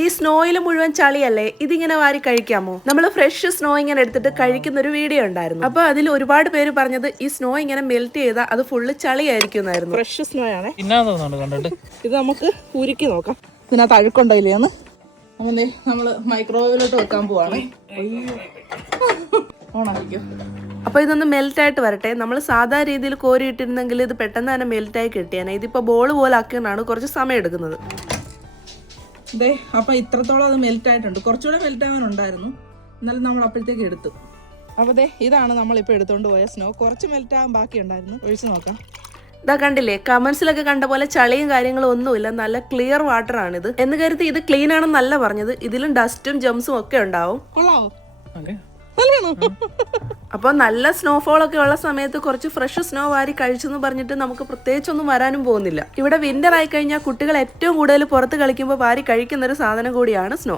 ഈ സ്നോയിൽ മുഴുവൻ ചളിയല്ലേ? ഇതിങ്ങനെ വാരി കഴിക്കാമോ? നമ്മൾ ഫ്രഷ് സ്നോ ഇങ്ങനെ എടുത്തിട്ട് കഴിക്കുന്ന ഒരു വീഡിയോ ഉണ്ടായിരുന്നു. അപ്പൊ അതിൽ ഒരുപാട് പേര് പറഞ്ഞത് ഈ സ്നോ ഇങ്ങനെ മെൽറ്റ് ചെയ്താൽ അത് ഫുള്ള് ചളിയായിരിക്കും എന്നായിരുന്നു ഫ്രഷ് സ്നോ ആണ് ഇത് നമുക്ക് ഉരുക്കി നോക്കാം. ഇതിനകത്ത് അഴുക്കുണ്ടായില്ലേന്ന് അങ്ങനെ നമ്മൾ മൈക്രോവേവിലോട്ട് വെക്കാൻ പോവാണ്. അപ്പൊ ഇതൊന്ന് മെൽറ്റ് ആയിട്ട് വരട്ടെ. നമ്മൾ സാധാ രീതിയിൽ കോരിയിട്ടിരുന്നെങ്കിൽ ഇത് പെട്ടെന്ന് തന്നെ മെൽറ്റ് ആയി കിട്ടിയാണ് ഇതിപ്പോ ബോൾ പോലെ ആക്കിയാണ് കുറച്ച് സമയം എടുക്കുന്നത്. ദേ അപ്പൊ ഇത്രത്തോളം അത് മെൽറ്റ് ആയിട്ടുണ്ട് കുറച്ചുകൂടെ മെൽറ്റ് ആവാനുണ്ടായിരുന്നു എന്നാലും നമ്മൾ അപ്പോഴത്തേക്ക് എടുത്തു. അപ്പൊ ദേ ഇതാണ് നമ്മൾ ഇപ്പൊ എടുത്തോണ്ട് പോയ സ്നോ കുറച്ച് മെൽറ്റ് ആവാൻ ബാക്കി ഉണ്ടായിരുന്നു ഒഴിച്ചു നോക്കാം. ഇതാ കണ്ടില്ലേ കമന്റ്സിലൊക്കെ കണ്ട പോലെ ചളിയും കാര്യങ്ങളും ഒന്നുമില്ല. നല്ല ക്ലിയർ വാട്ടർ ഇത് എന്ന് കരുതി ഇത് ക്ലീൻ ആണെന്നല്ല പറഞ്ഞത്. ഇതിലും ഡസ്റ്റും ജംസും ഒക്കെ ഉണ്ടാവും. കൊള്ളാവോ? അപ്പോൾ നല്ല സ്നോഫോൾ ഒക്കെ ഉള്ള സമയത്ത് കുറച്ച് ഫ്രഷ് സ്നോ വാരി കഴിച്ചെന്ന് പറഞ്ഞിട്ട് നമുക്ക് പ്രത്യേകിച്ചൊന്നും വരാനും പോകുന്നില്ല. ഇവിടെ വിന്റർ ആയി കഴിഞ്ഞാൽ കുട്ടികൾ ഏറ്റവും കൂടുതൽ പുറത്ത് കളിക്കുമ്പോൾ വാരി കഴിക്കുന്ന ഒരു സാധനം കൂടിയാണ് സ്നോ